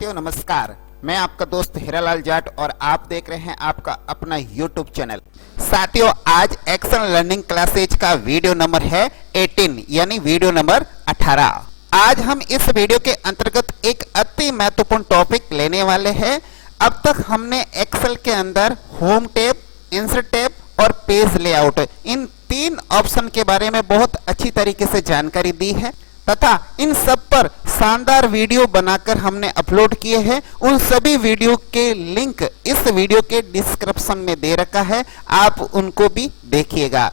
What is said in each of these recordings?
साथियों नमस्कार, मैं आपका दोस्त हीरालाल जाट और आप देख रहे हैं आपका अपना YouTube चैनल। साथियों आज एक्सेल लर्निंग क्लासेज का वीडियो नंबर है 18 यानी वीडियो नंबर 18। आज हम इस वीडियो के अंतर्गत एक अति महत्वपूर्ण टॉपिक लेने वाले हैं। अब तक हमने एक्सेल के अंदर होम टैब, इंसर्ट टैब और पेज लेआउट इन तीन ऑप्शन के बारे में बहुत अच्छी तरीके से जानकारी दी है तथा इन सब पर शानदार वीडियो बनाकर हमने अपलोड किए हैं। उन सभी वीडियो के लिंक इस वीडियो के डिस्क्रिप्शन में दे रखा है, आप उनको भी देखिएगा।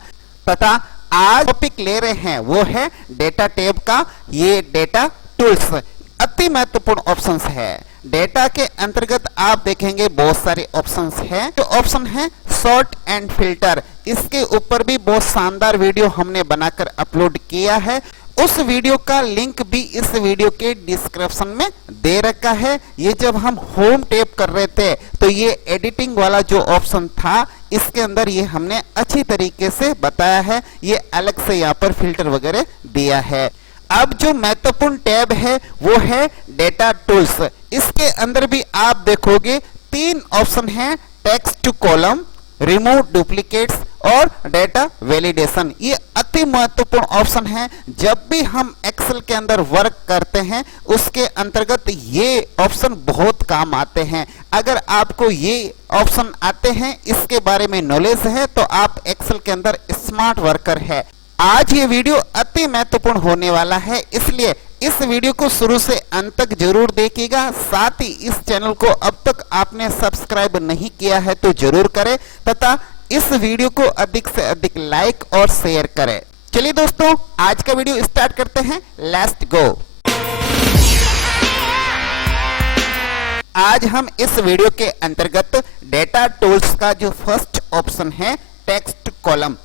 तथा आज टॉपिक ले रहे हैं वो है डेटा टैब का। ये डेटा टूल्स अति महत्वपूर्ण ऑप्शंस है। डेटा के अंतर्गत आप देखेंगे बहुत सारे ऑप्शंस हैं। जो ऑप्शन है सॉर्ट एंड फिल्टर, इसके ऊपर भी बहुत शानदार वीडियो हमने बनाकर अपलोड किया है। उस वीडियो का लिंक भी इस वीडियो के डिस्क्रिप्शन में दे रखा है। ये जब हम होम टैब कर रहे थे तो ये एडिटिंग वाला जो ऑप्शन था इसके अंदर ये हमने अच्छी तरीके से बताया है। ये अलग से यहाँ पर फिल्टर वगैरह दिया है। अब जो महत्वपूर्ण टैब है वो है डेटा टूल्स। इसके अंदर भी आप देखोगे तीन ऑप्शन हैं, text to column, remove duplicates और डेटा वैलिडेशन। ये अति महत्वपूर्ण ऑप्शन है। जब भी हम एक्सेल के अंदर वर्क करते हैं उसके अंतर्गत ये ऑप्शन बहुत काम आते हैं। अगर आपको ये ऑप्शन आते हैं, इसके बारे में नॉलेज है तो आप एक्सेल के अंदर स्मार्ट वर्कर है। आज ये वीडियो अति महत्वपूर्ण होने वाला है, इसलिए इस वीडियो को शुरू से अंत तक जरूर देखिएगा। साथ ही इस चैनल को अब तक आपने सब्सक्राइब नहीं किया है तो जरूर करें तथा इस वीडियो को अधिक से अधिक लाइक और शेयर करें। चलिए दोस्तों आज का वीडियो स्टार्ट करते हैं, लेट्स गो। आज हम इस वीडियो के अंतर्गत डेटा टूल्स का जो फर्स्ट ऑप्शन है टेक्स्ट कॉलम,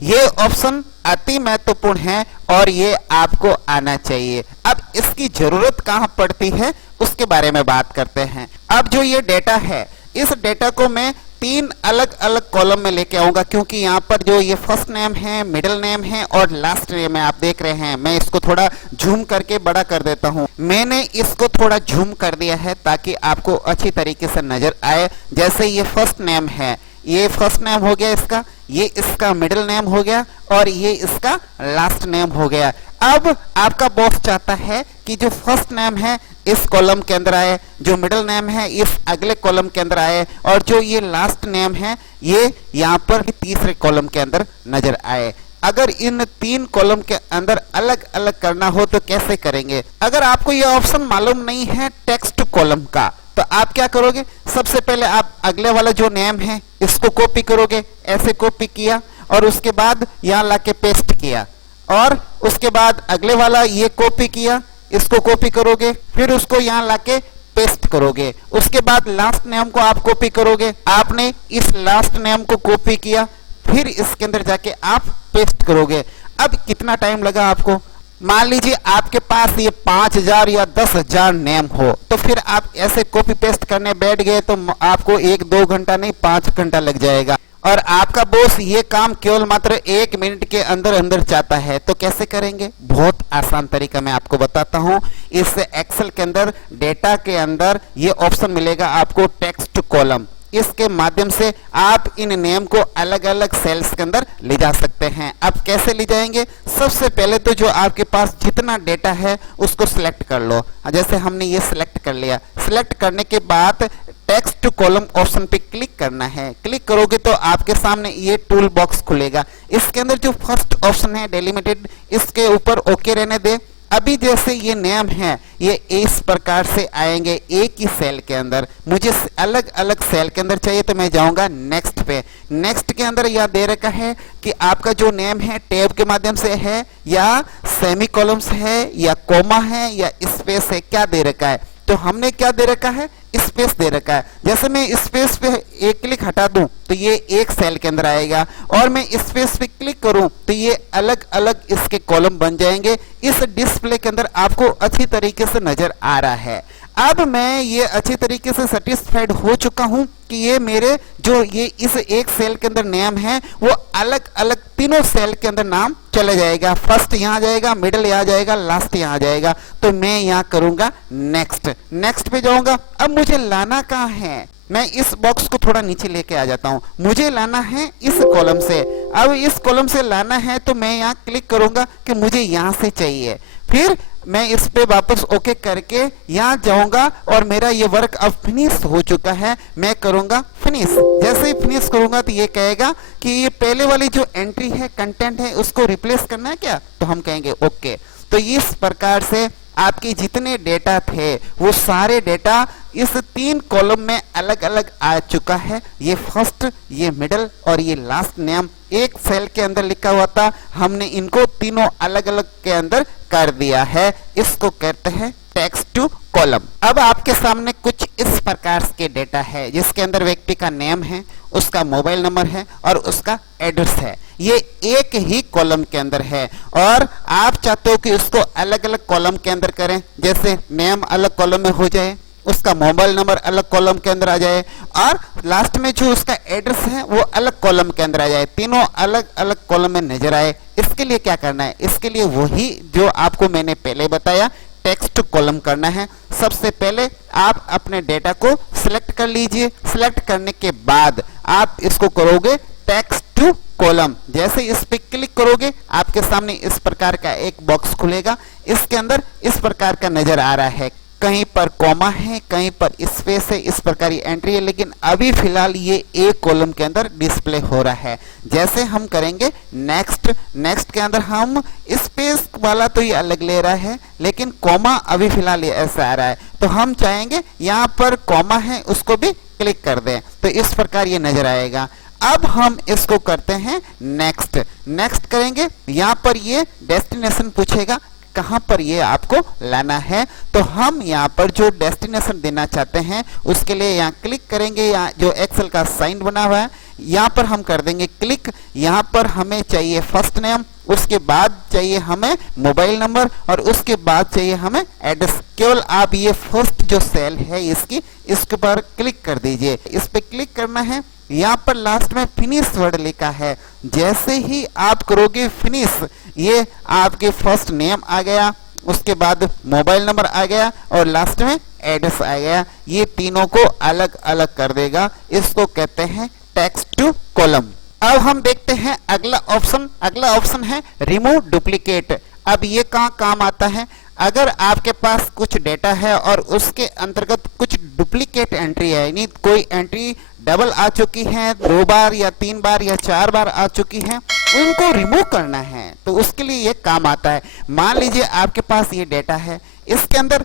ये ऑप्शन अति महत्वपूर्ण है और ये आपको आना चाहिए। अब इसकी जरूरत कहां पड़ती है उसके बारे में बात करते हैं। अब जो ये डेटा है, इस डेटा को मैं तीन अलग अलग कॉलम में लेके आऊंगा, क्योंकि यहाँ पर जो ये फर्स्ट नेम है, मिडिल नेम है और लास्ट नेम है, आप देख रहे हैं। मैं इसको थोड़ा जूम करके बड़ा कर देता हूँ। मैंने इसको थोड़ा जूम कर दिया है ताकि आपको अच्छी तरीके से नजर आए। जैसे ये फर्स्ट नेम है, ये फर्स्ट नेम हो गया इसका, ये इसका मिडिल नेम हो गया और ये इसका लास्ट नेम हो गया। अब आपका बॉस चाहता है कि जो फर्स्ट नेम है इस कॉलम के अंदर आए, जो मिडिल नेम है इस अगले कॉलम के अंदर आए और जो ये लास्ट नेम है ये यहाँ पर तीसरे कॉलम के अंदर नजर आए। अगर इन तीन कॉलम के अंदर अलग अलग करना हो तो कैसे करेंगे? अगर आपको ये ऑप्शन मालूम नहीं है टेक्स्ट कॉलम का तो आप क्या करोगे? सबसे पहले आप अगले वाला जो नेम है इसको कॉपी करोगे, ऐसे कॉपी किया और उसके बाद यहाँ लाके पेस्ट किया और उसके बाद अगले वाला ये कॉपी किया, इसको कॉपी करोगे, फिर उसको यहाँ लाके पेस्ट करोगे। उसके बाद लास्ट नेम को आप कॉपी करोगे। आपने इस लास्ट नेम को कॉपी किया, फिर इसके अंदर जाके आप पेस्ट करोगे। अब कितना टाइम लगा आपको? मान लीजिए आपके पास ये 5000 या 10,000 नेम हो तो फिर आप ऐसे कॉपी पेस्ट करने बैठ गए तो आपको 1-2 घंटा नहीं 5 घंटा लग जाएगा। और आपका बॉस ये काम केवल मात्र 1 मिनट के अंदर अंदर चाहता है, तो कैसे करेंगे? बहुत आसान तरीका मैं आपको बताता हूँ। इस एक्सेल के अंदर डेटा के अंदर ये ऑप्शन मिलेगा आपको टेक्स्ट कॉलम। इसके माध्यम से आप इन नेम को अलग अलग सेल्स के अंदर ले जा सकते हैं। अब कैसे ले जाएंगे? सबसे पहले तो जो आपके पास जितना डेटा है उसको सिलेक्ट कर लो। जैसे हमने ये सिलेक्ट कर लिया। सिलेक्ट करने के बाद टेक्स्ट कॉलम ऑप्शन पे क्लिक करना है। क्लिक करोगे तो आपके सामने ये टूल बॉक्स खुलेगा। इसके अंदर जो फर्स्ट ऑप्शन है डेलिमिटेड, इसके ऊपर ओके रहने दे। अभी जैसे ये नेम है ये इस प्रकार से आएंगे एक ही सेल के अंदर। मुझे अलग अलग सेल के अंदर चाहिए तो मैं जाऊंगा नेक्स्ट पे। नेक्स्ट के अंदर यह दे रखा है कि आपका जो नेम है टैब के माध्यम से है या सेमी कॉलम्स है या कोमा है या स्पेस है, क्या दे रखा है? तो हमने क्या दे रखा है? स्पेस दे रखा है। जैसे मैं स्पेस पे एक क्लिक हटा दूं तो ये एक सेल के अंदर आएगा और मैं स्पेस पे क्लिक करूं तो ये अलग अलग इसके कॉलम बन जाएंगे। इस डिस्प्ले के अंदर आपको अच्छी तरीके से नजर आ रहा है। अब मैं ये अच्छी तरीके से सेटिस्फाइड हो चुका हूं कि ये मेरे जो ये इस एक सेल के अंदर नेम है वो अलग अलग तीनों सेल के अंदर नाम चला जाएगा। फर्स्ट यहाँ जाएगा, मिडिल यहाँ जाएगा, लास्ट यहाँ जाएगा। तो मैं यहाँ करूंगा नेक्स्ट, नेक्स्ट पे जाऊंगा। अब मुझे लाना कहाँ है, मैं इस बॉक्स को थोड़ा नीचे लेके आ जाता हूं। मुझे लाना है इस कॉलम से। अब इस कॉलम से लाना है तो मैं यहाँ क्लिक करूंगा कि मुझे यहाँ से चाहिए। फिर मैं इस पे वापस ओके करके यहाँ जाऊंगा और मेरा ये वर्क अब फिनिश हो चुका है। मैं करूंगा फिनिश। जैसे ही फिनिश करूंगा तो ये कहेगा कि ये पहले वाली जो एंट्री है, कंटेंट है, उसको रिप्लेस करना है क्या, तो हम कहेंगे ओके। तो इस प्रकार से आपके जितने डेटा थे वो सारे डेटा इस 3 कॉलम में अलग अलग आ चुका है। ये फर्स्ट, ये मिडल और ये लास्ट नेम एक सेल के अंदर लिखा हुआ था, हमने इनको तीनों अलग अलग के अंदर कर दिया है। इसको कहते हैं टेक्स्ट टू कॉलम। अब आपके सामने कुछ इस प्रकार के डेटा है जिसके अंदर व्यक्ति का नेम है, उसका मोबाइल नंबर है और उसका एड्रेस है। ये एक ही कॉलम के अंदर है और आप चाहते हो कि उसको अलग अलग कॉलम के अंदर करें। जैसे नेम अलग कॉलम में हो जाए, उसका मोबाइल नंबर अलग कॉलम के अंदर आ जाए और लास्ट में जो उसका एड्रेस है वो अलग कॉलम के अंदर आ जाए, तीनों अलग अलग कॉलम में नजर आए। इसके लिए क्या करना है, इसके लिए वही जो आपको मैंने पहले बताया, टेक्स्ट कॉलम करना है। सबसे पहले आप अपने डेटा को सिलेक्ट कर लीजिए। सिलेक्ट करने के बाद आप इसको करोगे टेक्स्ट टू कॉलम। जैसे इस पे क्लिक करोगे आपके सामने इस प्रकार का एक बॉक्स खुलेगा। इसके अंदर इस प्रकार का नजर आ रहा है, कहीं पर कॉमा है, कहीं पर स्पेस है, इस प्रकार की एंट्री है। लेकिन अभी फिलहाल ये एक कॉलम के अंदर डिस्प्ले हो रहा है। जैसे हम करेंगे नेक्स्ट, नेक्स्ट के अंदर हम स्पेस वाला तो ये अलग ले रहा है लेकिन कॉमा अभी फिलहाल ये ऐसा आ रहा है। तो हम चाहेंगे यहाँ पर कॉमा है उसको भी क्लिक कर दें तो इस प्रकार ये नजर आएगा। अब हम इसको करते हैं नेक्स्ट। नेक्स्ट करेंगे, यहाँ पर ये डेस्टिनेशन पूछेगा कहां पर ये आपको लाना है। तो हम यहाँ पर जो डेस्टिनेशन देना चाहते हैं उसके लिए यहाँ क्लिक करेंगे। यहाँ जो एक्सेल का साइन बना हुआ है यहाँ पर हम कर देंगे क्लिक। यहाँ पर हमें चाहिए फर्स्ट नेम, उसके बाद चाहिए हमें मोबाइल नंबर और उसके बाद चाहिए हमें एड्रेस। केवल आप ये फर्स्ट जो सेल है इसके पर क्लिक कर दीजिए। इस पे क्लिक करना है। यहाँ पर लास्ट में फिनिश वर्ड लिखा है। जैसे ही आप करोगे फिनिश, ये आपके फर्स्ट नेम आ गया, उसके बाद मोबाइल नंबर आ गया और लास्ट में एड्रेस आ गया। ये तीनों को अलग अलग कर देगा। इसको कहते हैं टेक्स्ट टू कॉलम। अब हम देखते हैं अगला ऑप्शन। अगला ऑप्शन है रिमूव डुप्लीकेट। अब ये कहाँ काम आता है, अगर आपके पास कुछ डेटा है और उसके अंतर्गत कुछ डुप्लीकेट एंट्री है, यानी कोई एंट्री डबल आ चुकी है, 2 बार या 3 बार या 4 बार आ चुकी है, उनको रिमूव करना है तो उसके लिए ये काम आता है। मान लीजिए आपके पास ये डेटा है, इसके अंदर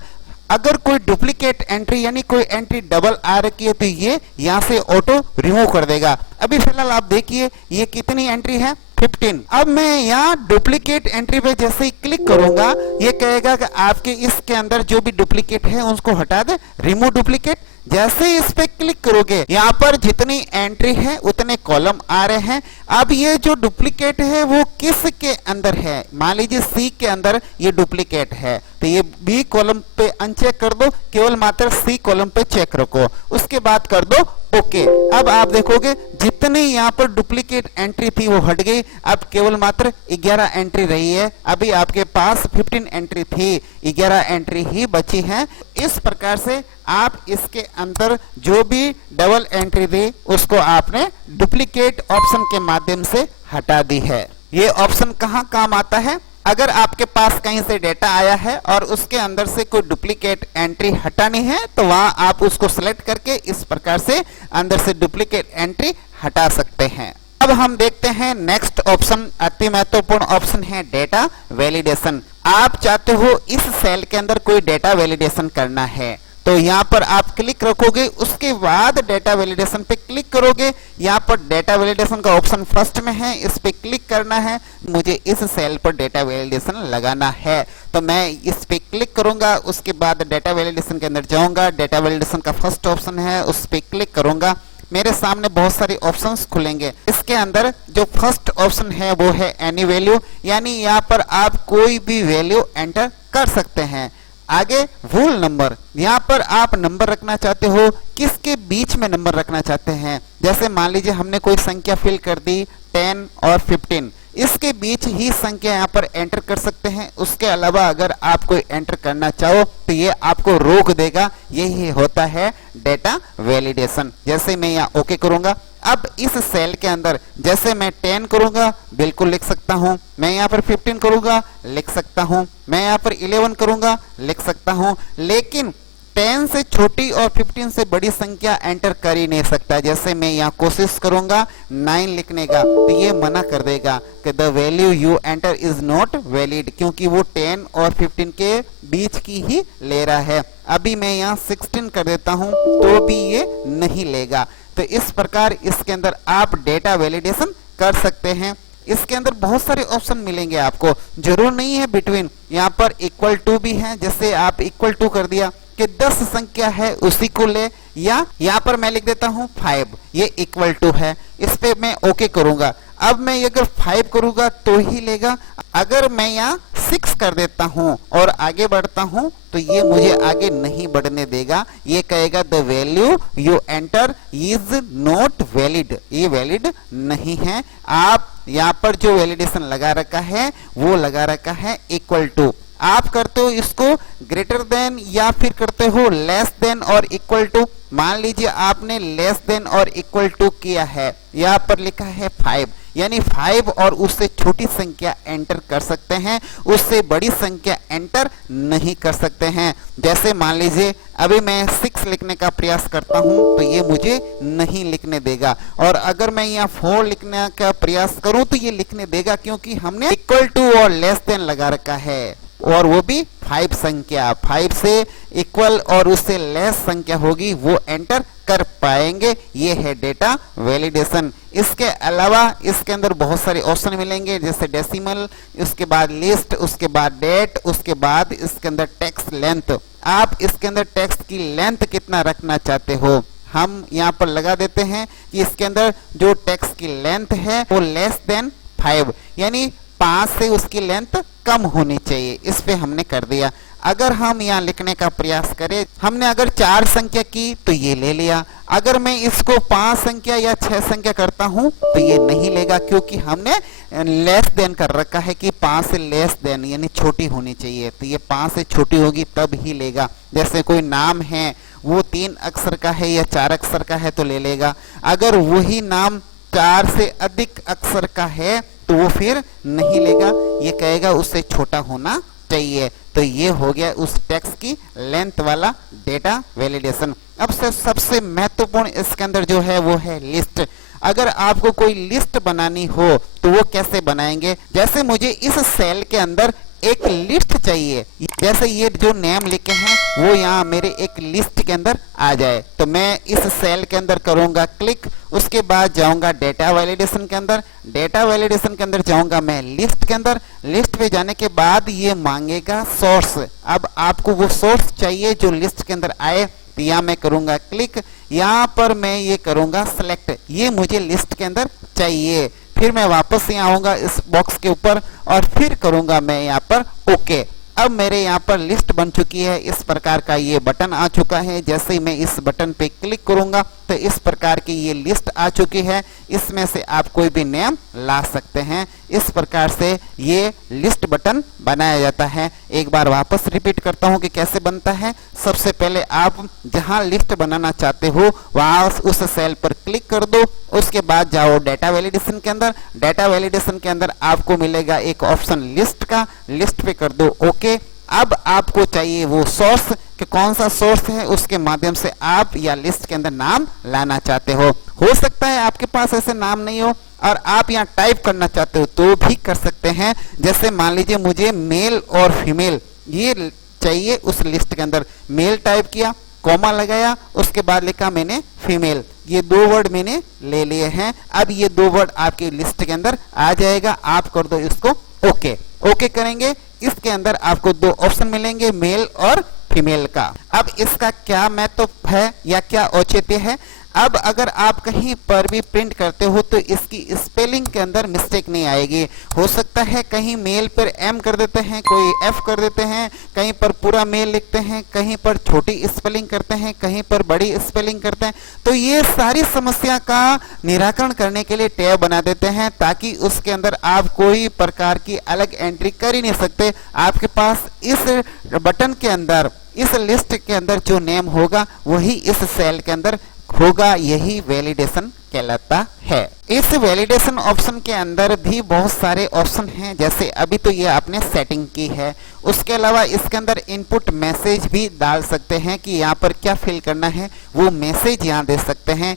अगर कोई डुप्लीकेट एंट्री यानी कोई एंट्री डबल आ रखी है तो ये यहाँ से ऑटो रिमूव कर देगा। अभी फिलहाल आप देखिए ये कितनी एंट्री है, 15। अब मैं यहाँ डुप्लीकेट एंट्री पे जैसे ही क्लिक करूंगा ये कहेगा कि आपके इसके अंदर जो भी डुप्लीकेट है उसको हटा दे, रिमूव डुप्लीकेट। जैसे ही इस पे क्लिक करोगे यहाँ पर जितनी एंट्री है उतने कॉलम आ रहे हैं। अब ये जो डुप्लीकेट है वो किस के अंदर है, मान लीजिए सी के अंदर ये डुप्लीकेट है तो ये बी कॉलम पे अनचेक कर दो, केवल मात्र सी कॉलम पे चेक रखो, उसके बाद कर दो ओके। अब आप देखोगे जितनी यहाँ पर डुप्लीकेट एंट्री थी वो हट गई, अब केवल मात्र 11 एंट्री रही है। अभी आपके पास 15 एंट्री थी, 11 एंट्री ही बची है। इस प्रकार से आप इसके अंदर जो भी डबल एंट्री थी उसको आपने डुप्लीकेट ऑप्शन के माध्यम से हटा दी है। ये ऑप्शन कहाँ काम आता है, अगर आपके पास कहीं से डेटा आया है और उसके अंदर से कोई डुप्लीकेट एंट्री हटानी है तो वहां आप उसको सिलेक्ट करके इस प्रकार से अंदर से डुप्लीकेट एंट्री हटा सकते हैं। अब हम देखते हैं नेक्स्ट ऑप्शन, अति महत्वपूर्ण ऑप्शन है डेटा वैलिडेशन। आप चाहते हो इस सेल के अंदर कोई डेटा वैलिडेशन करना है तो यहाँ पर आप क्लिक रखोगे, उसके बाद डेटा वैलिडेशन पे क्लिक करोगे। यहाँ पर डेटा वैलिडेशन का ऑप्शन फर्स्ट में है, इस पे क्लिक करना है। मुझे इस सेल पर डेटा वैलिडेशन लगाना है तो मैं इस पे क्लिक करूंगा, उसके बाद डेटा वैलिडेशन के अंदर जाऊंगा। डेटा वैलिडेशन का फर्स्ट ऑप्शन है, उस पे क्लिक करूंगा। मेरे सामने बहुत सारे ऑप्शंस खुलेंगे। इसके अंदर जो फर्स्ट ऑप्शन है वो है एनी वैल्यू, यानी यहाँ पर आप कोई भी वैल्यू एंटर कर सकते हैं। आगे वोल नंबर, यहाँ पर आप नंबर रखना चाहते हो, किसके बीच में नंबर रखना चाहते हैं। जैसे मान लीजिए हमने कोई संख्या फिल कर दी 10 और 15, इसके बीच ही संख्या यहाँ पर एंटर कर सकते हैं। उसके अलावा अगर आप कोई एंटर करना चाहो तो ये आपको रोक देगा। यही होता है डेटा वैलिडेशन। जैसे मैं यहाँ ओके करूंगा, अब इस सेल के अंदर जैसे मैं 10 करूंगा बिल्कुल लिख सकता हूं, मैं यहाँ पर 15 करूंगा लिख सकता हूं, मैं यहाँ पर 11 करूंगा लिख सकता हूं, लेकिन 10 से छोटी और 15 से बड़ी संख्या एंटर कर ही नहीं सकता। जैसे मैं यहाँ कोशिश करूंगा 9 लिखने का तो ये मना कर देगा कि the value you enter is not valid, क्योंकि वो 10 और 15 के बीच की ही ले रहा है। अभी मैं यहाँ 16 कर देता हूं तो भी ये नहीं लेगा। तो इस प्रकार इसके अंदर आप डेटा वैलिडेशन कर सकते हैं। इसके अंदर बहुत सारे ऑप्शन मिलेंगे आपको, जरूर नहीं है बिटवीन, यहाँ पर इक्वल टू भी है। जैसे आप इक्वल टू कर दिया कि 10 संख्या है उसी को ले, या यहाँ पर मैं लिख देता हूं 5, ये इक्वल टू है, इस पे मैं ओके करूंगा। अब मैं अगर 5 करूंगा तो ही लेगा। अगर मैं यहाँ 6 कर देता हूं और आगे बढ़ता हूं तो ये मुझे आगे नहीं बढ़ने देगा। ये कहेगा the value you enter is not valid, ये वैलिड नहीं है। आप यहाँ पर जो वैलिडेशन लगा रखा है वो लगा रखा है इक्वल टू। आप करते हो इसको ग्रेटर देन या फिर करते हो लेस देन और इक्वल टू। मान लीजिए आपने लेस देन और इक्वल टू किया है, यहाँ पर लिखा है 5, यानी 5 और उससे छोटी संख्या एंटर कर सकते हैं, उससे बड़ी संख्या एंटर नहीं कर सकते हैं। जैसे मान लीजिए अभी मैं 6 लिखने का प्रयास करता हूं तो ये मुझे नहीं लिखने देगा, और अगर मैं यहाँ 4 लिखने का प्रयास करूं तो ये लिखने देगा, क्योंकि हमने इक्वल टू और लेस देन लगा रखा है, और वो भी 5 संख्या। 5 से इक्वल और उससे लेस संख्या होगी वो एंटर कर पाएंगे। ये है डेटा वैलिडेशन। इसके अलावा इसके अंदर बहुत सारे ऑप्शन मिलेंगे, जैसे डेसिमल, उसके बाद लिस्ट, उसके बाद डेट, उसके बाद इसके अंदर टेक्स्ट लेंथ। आप इसके अंदर टेक्स्ट की लेंथ कितना रखना चाहते हो, हम यहाँ पर लगा देते हैं कि इसके अंदर जो टेक्स्ट की लेंथ है वो लेस देन 5, यानी 5 से उसकी लेंथ कम होनी चाहिए। इस पे हमने कर दिया। अगर हम यहाँ लिखने का प्रयास करें, हमने अगर 4 संख्या की तो ये ले लिया। अगर मैं इसको 5 संख्या या 6 संख्या करता हूं तो ये नहीं लेगा, क्योंकि हमने लेस देन कर रखा है कि 5 से लेस देन यानी छोटी होनी चाहिए, तो ये 5 से छोटी होगी तब ही लेगा। जैसे कोई नाम है वो 3 अक्षर का है या 4 अक्षर का है तो ले लेगा। अगर वही नाम 4 से अधिक अक्षर का है तो वो फिर नहीं लेगा, ये कहेगा उससे छोटा होना चाहिए। तो ये हो गया उस टेक्स्ट की लेंथ वाला डेटा वैलिडेशन। अब से सबसे महत्वपूर्ण इसके अंदर जो है वो है लिस्ट। अगर आपको कोई लिस्ट बनानी हो तो वो कैसे बनाएंगे, जैसे मुझे इस सेल के अंदर एक लिस्ट चाहिए, जैसे ये जो नेम लिखे हैं वो यहाँ मेरे एक लिस्ट के अंदर आ जाए, तो मैं इस सेल के अंदर करूंगा क्लिक, उसके बाद जाऊंगा डेटा वैलिडेशन के अंदर, डेटा वैलिडेशन के अंदर जाऊंगा मैं लिस्ट के अंदर, लिस्ट पे जाने के बाद ये मांगेगा सोर्स। अब आपको वो सोर्स चाहिए जो लिस्ट के अंदर आए, तो यहाँ मैं करूंगा क्लिक, यहाँ पर मैं ये करूंगा सेलेक्ट, ये मुझे लिस्ट के अंदर चाहिए। फिर मैं वापस यहाँ आऊंगा इस बॉक्स के ऊपर और फिर करूंगा मैं यहाँ पर ओके। अब मेरे यहाँ पर लिस्ट बन चुकी है, इस प्रकार का ये बटन आ चुका है। जैसे ही मैं इस बटन पे क्लिक करूंगा तो इस प्रकार की ये लिस्ट आ चुकी है, इसमें से आप कोई भी नेम ला सकते हैं। इस प्रकार से ये लिस्ट बटन बनाया जाता है। एक बार वापस रिपीट करता हूँ कि कैसे बनता है। सबसे पहले आप जहाँ लिस्ट बनाना चाहते हो वहाँ उस सेल पर क्लिक कर दो, उसके बाद जाओ डेटा वैलिडेशन के अंदर, डेटा वैलिडेशन के अंदर आपको मिलेगा एक ऑप्शन लिस्ट का, लिस्ट पे कर दो ओके। अब आपको चाहिए वो सोर्स कि कौन सा सोर्स है उसके माध्यम से आप या लिस्ट के अंदर नाम लाना चाहते हो सकता है आपके पास ऐसे नाम नहीं हो और आप यहाँ टाइप करना चाहते हो तो भी कर सकते हैं। जैसे मान लीजिए मुझे मेल और फीमेल ये चाहिए, उस लिस्ट के अंदर मेल टाइप किया, कॉमा लगाया, उसके बाद लिखा मैंने फीमेल, ये 2 वर्ड मैंने ले लिए हैं। अब ये 2 वर्ड आपकी लिस्ट के अंदर आ जाएगा, आप कर दो इसको ओके। ओके करेंगे, इसके अंदर आपको 2 ऑप्शन मिलेंगे मेल और फीमेल का। अब इसका क्या महत्व है या क्या औचित्य है, अब अगर आप कहीं पर भी प्रिंट करते हो तो इसकी स्पेलिंग के अंदर मिस्टेक नहीं आएगी। हो सकता है कहीं मेल पर एम कर देते हैं, कोई एफ कर देते हैं, कहीं पर पूरा मेल लिखते हैं, कहीं पर छोटी स्पेलिंग करते हैं, कहीं पर बड़ी स्पेलिंग करते हैं। तो ये सारी समस्या का निराकरण करने के लिए टैब बना देते हैं ताकि उसके अंदर आप कोई प्रकार की अलग एंट्री कर ही नहीं सकते। आपके पास इस बटन के अंदर, इस लिस्ट के अंदर जो नेम होगा वही इस सेल के अंदर होगा। यही वैलिडेशन कहलाता है। इस वैलिडेशन ऑप्शन के अंदर भी बहुत सारे ऑप्शन हैं, जैसे अभी तो ये आपने सेटिंग की है। उसके अलावा इसके अंदर इनपुट मैसेज भी डाल सकते हैं कि यहाँ पर क्या फिल करना है, वो मैसेज यहाँ दे सकते हैं।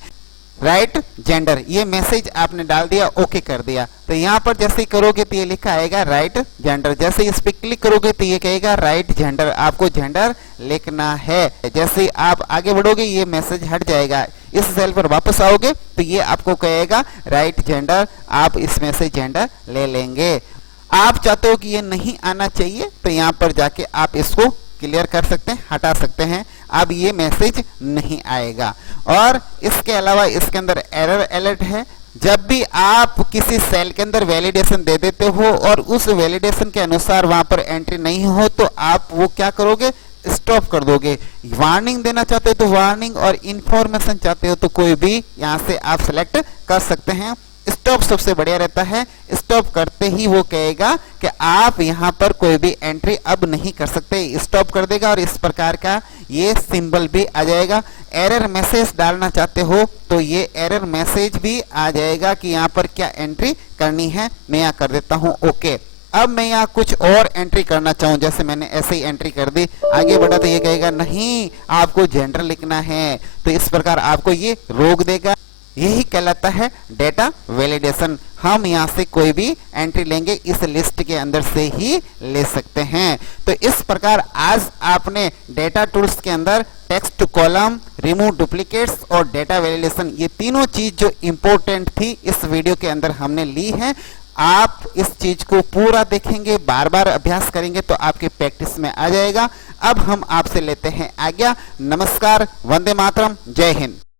राइट जेंडर, ये मैसेज आपने डाल दिया, ओके कर दिया, तो यहाँ पर जैसे ही करोगे तो ये लिखा आएगा राइट जेंडर। जैसे इस पे क्लिक करोगे तो ये कहेगा राइट जेंडर, आपको जेंडर लिखना है। जैसे ही आप आगे बढ़ोगे ये मैसेज हट जाएगा। इस सेल पर वापस आओगे तो ये आपको कहेगा राइट जेंडर, आप इसमें से जेंडर ले लेंगे। आप चाहते हो कि ये नहीं आना चाहिए तो यहाँ पर जाके आप इसको क्लियर कर सकते हैं, हटा सकते हैं। अब ये मैसेज नहीं आएगा। और इसके अलावा इसके अंदर एरर अलर्ट है। जब भी आप किसी सेल के अंदर वैलिडेशन दे देते हो और उस वैलिडेशन के अनुसार वहां पर एंट्री नहीं हो तो आप वो क्या करोगे, स्टॉप कर दोगे। वार्निंग देना चाहते हो तो वार्निंग, और इंफॉर्मेशन चाहते हो तो कोई भी यहाँ से आप सेलेक्ट कर सकते हैं। स्टॉप सबसे बढ़िया रहता है। स्टॉप करते ही वो कहेगा कि आप यहाँ पर कोई भी एंट्री अब नहीं कर सकते, स्टॉप कर देगा और इस प्रकार का ये सिंबल भी आ जाएगा। एरर मैसेज डालना चाहते हो तो ये एरर मैसेज भी आ जाएगा कि यहाँ पर क्या एंट्री करनी है। मैं यहाँ कर देता हूँ ओके। अब मैं यहाँ कुछ और एंट्री करना चाहूँ, जैसे मैंने ऐसे ही एंट्री कर दी, आगे बढ़ा तो ये कहेगा नहीं आपको जेंडर लिखना है, तो इस प्रकार आपको ये रोक देगा। यही कहलाता है डेटा वैलिडेशन। हम यहाँ से कोई भी एंट्री लेंगे इस लिस्ट के अंदर से ही ले सकते हैं। तो इस प्रकार आज आपने डेटा टूल्स के अंदर टेक्स्ट कॉलम, रिमूव डुप्लीकेट्स और डेटा वैलिडेशन, ये तीनों चीज जो इंपॉर्टेंट थी इस वीडियो के अंदर हमने ली है। आप इस चीज को पूरा देखेंगे, बार बार अभ्यास करेंगे तो आपके प्रैक्टिस में आ जाएगा। अब हम आपसे लेते हैं आज्ञा। नमस्कार, वंदे मातरम, जय हिंद।